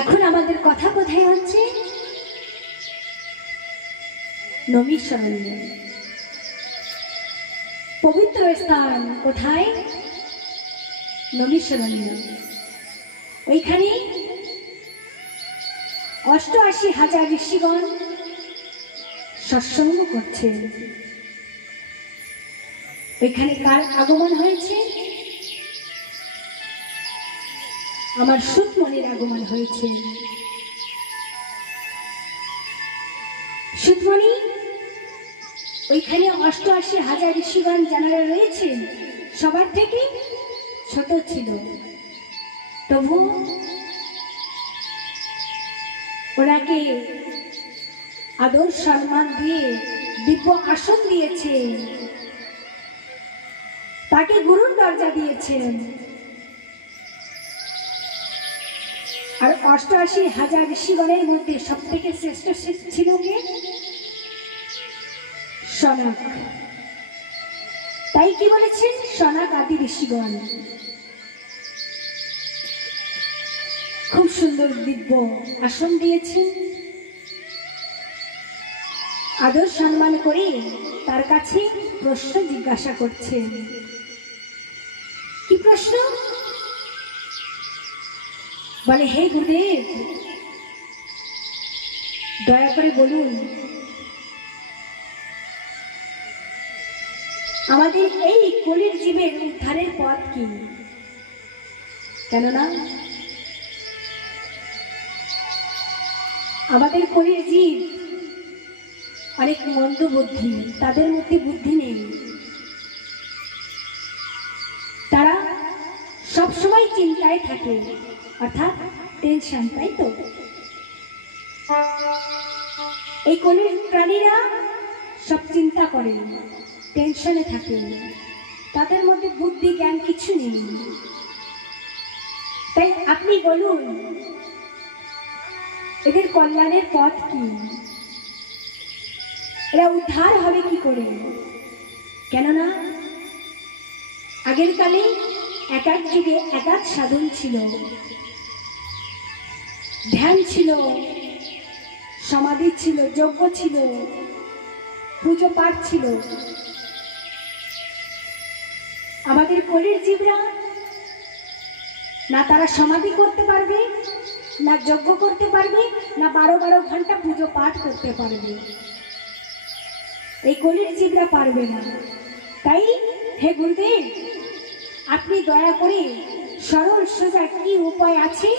এখন আমাদের কথা কোথায় হচ্ছে? নৈমিষারণ্য, পবিত্র স্থান কোথায়? নৈমিষারণ্য। ওইখানে ৮৮,০০০ ঋষিগণ সৎসঙ্গ করছেন। ওইখানে কার আগমন হয়েছে? আমার সুতমণির আগমন হয়েছে। সুতমণি ওইখানে ৮৮,০০০ ঋষিগণ যারা রয়েছেন সবার থেকে ছোট ছিল, তবু ওনাকে আদর সম্মান দিয়ে দিব্য আসন দিয়েছেন, তাকে গুরুর দরজা দিয়েছেন। আর ৮৮,০০০ ঋষিগণের মধ্যে সব থেকে শ্রেষ্ঠ ছিল কে? সনক। তাই কি বলেছেন? সনক আদি ঋষিগণ। খুব সুন্দর দিব্য আসন দিয়েছেন, আদর সম্মান করে তার কাছে প্রশ্ন জিজ্ঞাসা করছেন। কি প্রশ্ন? বলে, হে গুরুদেব, দয়া করে বলুন আমাদের এই কলির জীবের উদ্ধারের পথ কি? কেননা আমাদের কলির জীব অনেক মন্দ বুদ্ধি, তাদের মধ্যে বুদ্ধি নেই, তারা সবসময় চিন্তায় থাকে, অর্থাৎ টেনশন। তাই তো এই কলির প্রাণীরা সব চিন্তা করে, টেনশনে থাকে, তাদের মধ্যে বুদ্ধি জ্ঞান কিছু নেই। তাই আপনি বলুন এদের কল্যাণের পথ কি? এরা উদ্ধার হবে কি করে? কেননা আগের কালে এক এক যুগে এক এক সাধন ছিল, ধ্যান ছিল, সমাধি ছিল, যজ্ঞ ছিল, পুজো পাঠ ছিল। আমাদের কলির জীবরা না তারা সমাধি করতে পারবে, না যজ্ঞ করতে পারবে, না ১২ ঘন্টা পুজো পাঠ করতে পারবে। এই কলির জীবরা পারবে না। তাই হে গুরুদেব, আপনি দয়া করে সরল সোজা কি উপায় আছে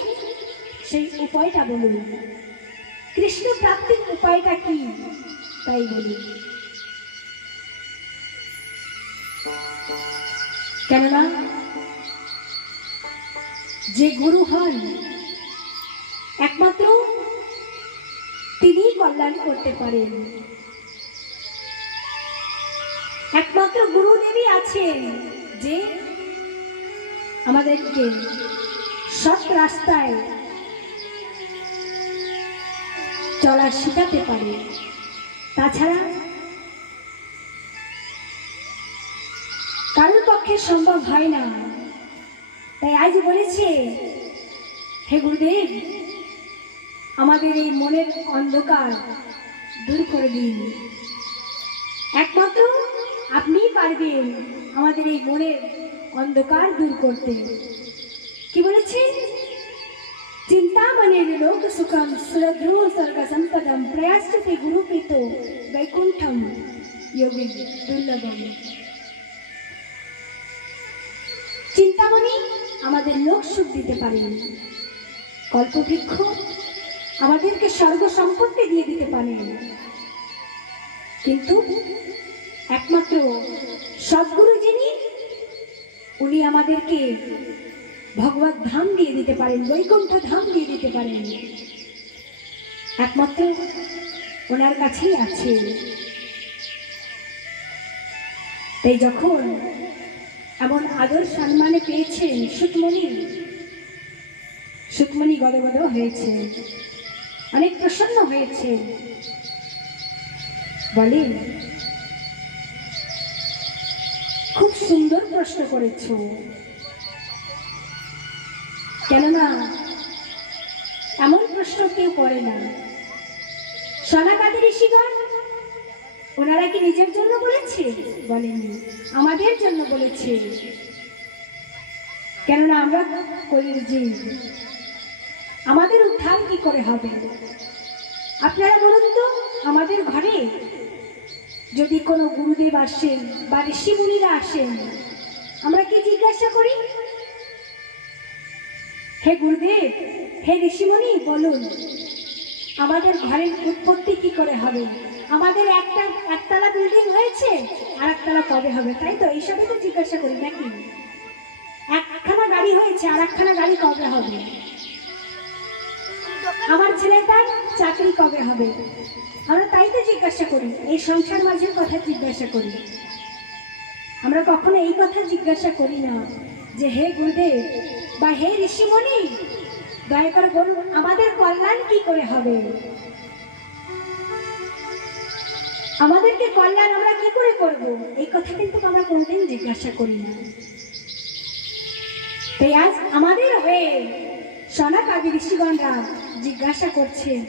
সেই উপায়টা বলুন, কৃষ্ণ প্রাপ্তির উপায়টা কি তাই বলুন। কেননা যে গুরু হন একমাত্র তিনি কল্যাণ করতে পারেন। একমাত্র গুরুদেবই আছেন যে আমাদেরকে সৎ রাস্তায় চলা শেখাতে পারে। তাছাড়া কারোর পক্ষে সম্ভব হয় না। তাই আজ বলেছে, হে গুরুদেব, আমাদের এই মনের অন্ধকার দূর করে দিন। একমাত্র আপনিই পারবেন আমাদের এই মনের অন্ধকার দূর করতে। কি বলেছেন? চিন্তামণির লোক সুখম সুরদ্রু স্বর্গ সম্পদম প্রয়াসতে গুরুপিত বৈকুণ্ঠম যোগী দুর্লভম। চিন্তামণি আমাদের লোক সুখ দিতে পারেন, কল্পবৃক্ষ আমাদেরকে স্বর্গ সম্পত্তি দিয়ে দিতে পারেন, কিন্তু একমাত্র সদ্গুরু যিনি, উনি আমাদেরকে ভগবত ধাম দিয়ে দিতে পারেন, বৈকুণ্ঠ ধাম দিয়ে দিতে পারেন। একমাত্র ওনার কাছেই আছে। তাই যখন এমন আদর সম্মানে পেয়েছেন সুতমণি গদগদ হয়েছে, অনেক প্রসন্ন হয়েছে। বলেন, খুব সুন্দর প্রশ্ন করেছো, কেননা এমন প্রশ্ন কেউ করে না। সনাকাদি ঋষিগণ ওনারা কি নিজের জন্য বলেছে? বলেনি, আমাদের জন্য বলেছে। কেননা আমরা কলির জীব, আমাদের উদ্ধার কি করে হবে? আপনারা বলুন তো, আমাদের ঘরে যদি কোনো গুরুদেব আসেন বা ঋষি মুনিরা আসেন, আমরা কি জিজ্ঞাসা করি? হে গুরুদেব, হে ঋষিমণি, বলুন আমাদের ঘরের উৎপত্তি কি করে হবে? আমাদের একতলা বিল্ডিং হয়েছে, আর একতলা কবে হবে? তাই তো, এইসবই তো জিজ্ঞাসা করি নাকি? একখানা গাড়ি হয়েছে, আর একখানা গাড়ি কবে হবে? আমার ছেলেটার চাকরি কবে হবে? আমরা তাই তো জিজ্ঞাসা করি, এই সংসার মাঝের কথা জিজ্ঞাসা করি। আমরা কখনো এই কথা জিজ্ঞাসা করি না যে হে গুরুদেব বা হে ঋষিমণি, দয়া করে বলুন আমাদের কল্যাণ কি করে হবে? আমাদেরকে কল্যাণ আমরা কি করে করব? এই কথা কিন্তু আমরা কোনোদিন জিজ্ঞাসা করি না। তাই আজ আমাদের হয়ে সনাকাদি ঋষিগণরা জিজ্ঞাসা করছেন।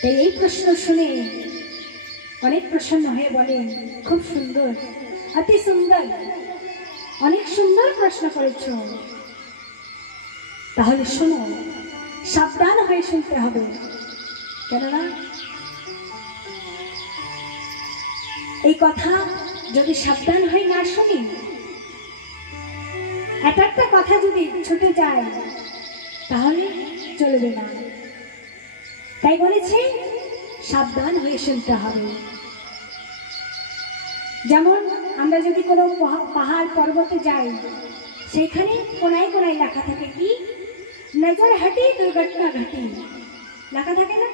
তাই এই প্রশ্ন শুনে অনেক প্রসন্ন হয়ে বলেন, খুব সুন্দর, অতি সুন্দর, অনেক সুন্দর প্রশ্ন করেছ। তাহলে শোনো, সাবধান হয়ে শুনতে হবে। কেননা এই কথা যদি সাবধান হয়ে না শুনি, একটা কথা যদি ছুটে যায় তাহলে চলবে না। তাই বলেছি সাবধান হয়ে শুনতে হবে। যেমন আমরা যদি কোনো পাহাড় পর্বতে যাই, সেখানে কোনায় কোনায় লেখা থাকে কি, নজর হাটি দুর্ঘটনা ঘটি, লেখা থাকে না?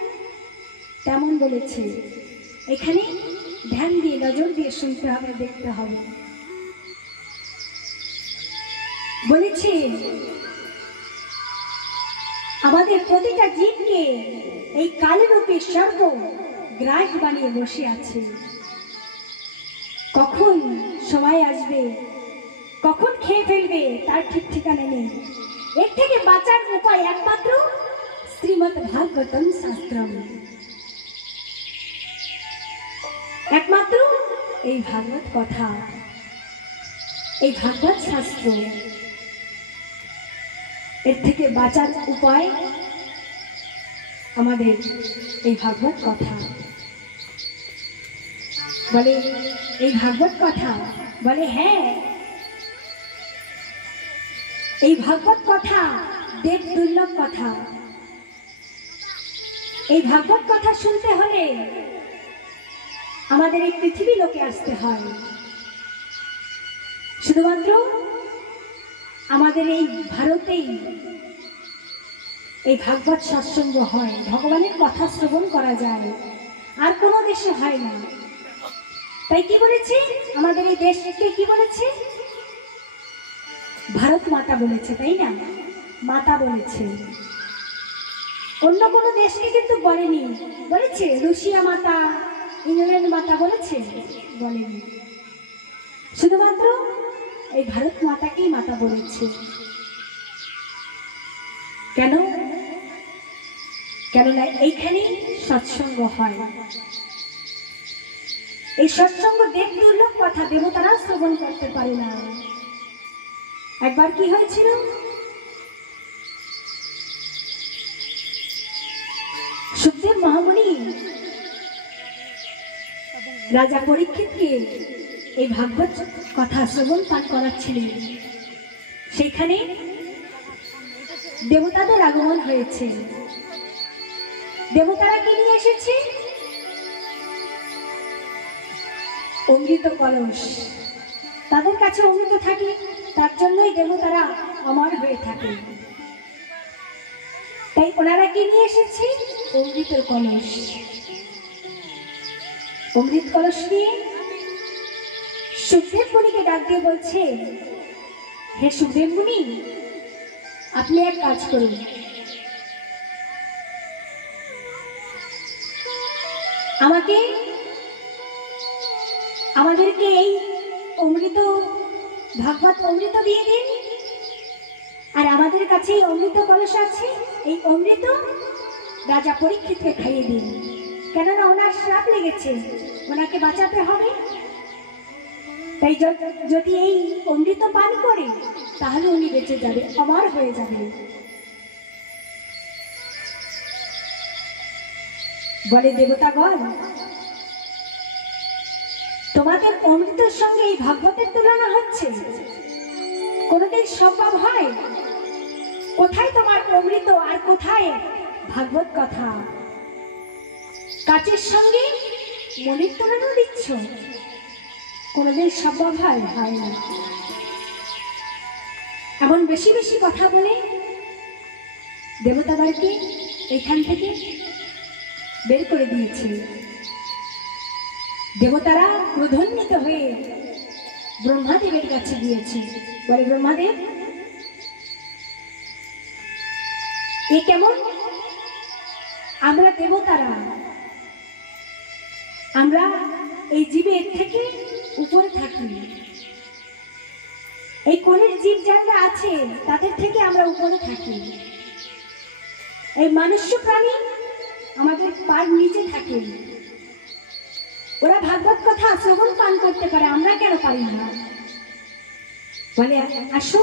তেমন বলেছে এখানে ধ্যান দিয়ে নজর দিয়ে শুনতে হবে, দেখতে হবে। বলেছে আমাদের প্রতিটা জীবকে এই কালরূপী সর্প গ্রাস বানিয়ে বসে আছে। কখন সময় আসবে, কখন খেয়ে ফেলবে তার ঠিক ঠিকানা নেই। এর থেকে বাঁচার উপায় একমাত্র শ্রীমদ্ ভাগবতম শাস্ত্রম, একমাত্র এই ভাগবত কথা, এই ভাগবত শাস্ত্র। এর থেকে বাঁচার উপায় আমাদের এই ভাগবত কথা। বলে এই ভাগবত কথা, বলে হ্যাঁ, এই ভাগবত কথা দেব দুর্লভ কথা। এই ভাগবত কথা শুনতে হলে আমাদের এই পৃথিবী লোকে আসতে হয়। শুধুমাত্র আমাদের এই ভারতেই এই ভাগবত সৎসঙ্গ হয়, ভগবানের কথা শ্রবণ করা যায়, আর কোনো দেশে হয় না। তাই কি বলেছে, আমাদের এই দেশকে কি বলেছে? ভারত মাতা বলেছে, তাই না? মাতা বলেছে। অন্য কোনো দেশকে কিন্তু বলেনি। বলেছে রুশিয়া মাতা, ইংল্যান্ড মাতা বলেছে? বলেনি। শুধুমাত্র এই ভারত মাতাকেই মাতা বলেছে। কেন? কেননা এইখানেই সৎসঙ্গ হয়। এই সৎসঙ্গ দেব দুর্লভ কথা, দেবতারা শ্রবণ করতে পারে না। একবার কি হয়েছিল, সুখদেব মহামুনি রাজা পরীক্ষিতকে এই ভাগবত কথা শ্রবণ পাঠ করাচ্ছিলেন। সেইখানে দেবতাদের আগমন হয়েছে। দেবতারা কি নিয়ে এসেছে? অমৃত কলস। তাদের কাছে অমৃত থাকে, তার জন্যই দেবতারা অমর হয়ে থাকে। তাই ওনারা কি নিয়ে এসেছে? অমৃত কলস। অমৃত কলস নিয়ে সুখদেব মুনিকে ডাক দিয়ে বলছে, হে সুখদেব মুনি, আপনি এক কাজ করুন, আমাদেরকে এই অমৃত ভাগবত অমৃত দিয়ে দিন, আর আমাদের কাছে এই অমৃত কলস আছে, এই অমৃত রাজা পরীক্ষিতকে খাইয়ে দিন, কেননা ওনার শ্রাপ লেগেছে, ওনাকে বাঁচাতে হবে। তাই যদি এই অমৃত পান করে তাহলে উনি বেঁচে যাবে, অমর হয়ে যাবে। বলে দেবতাগণ, তোমাদের অমৃতের সঙ্গে এই ভাগবতের তুলনা হচ্ছে? কোনদিন সম্ভব হয়? কোথায় তোমার অমৃত আর কোথায় ভাগবত কথা? কাচের সঙ্গে মনের তুলনা দিচ্ছ? কোনদিন সম্ভব হয়? হয় না। এমন বেশি বেশি কথা বলে দেবতাদেরকে এখান থেকে বের করে দিয়েছে। দেবতারা ক্রোধান্বিত হয়ে ব্রহ্মাদেবের কাছে গিয়েছে। বলে, ব্রহ্মাদেব, এ কেমন? আমরা দেবতারা, আমরা এই জীবের থেকে উপরে থাকি, এই কোলের জীব যারা আছে তাদের থেকে আমরা উপরে থাকি। এই মনুষ্য প্রাণী আমাদের পার নিচে থাকে। ওরা ভাগবত কথা শ্রবণ পান করতে পারে, আমরা কেন পারি না? বলে, আসো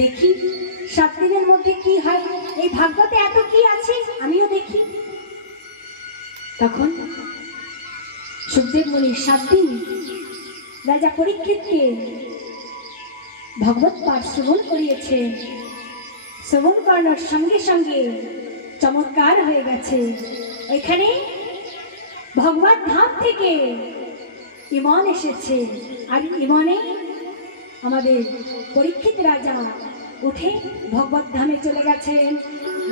দেখি 7 দিনের মধ্যে কি হয়। এই ভাগবতে এত কি আছে আমিও দেখি। তখন সুখদেব মুনি 7 দিন রাজা পরীক্ষিতকে ভাগবত পাঠ শ্রবণ করিয়েছে। শ্রবণ করানোর সঙ্গে সঙ্গে চমৎকার হয়ে গেছে। এখানে ভগবত ধাম থেকে ইমন এসেছে, আর ইমনে আমাদের পরীক্ষিত রাজা উঠে ভগবত ধামে চলে গেছেন।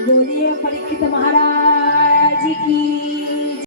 বলিয়ে পরীক্ষিত মহারাজ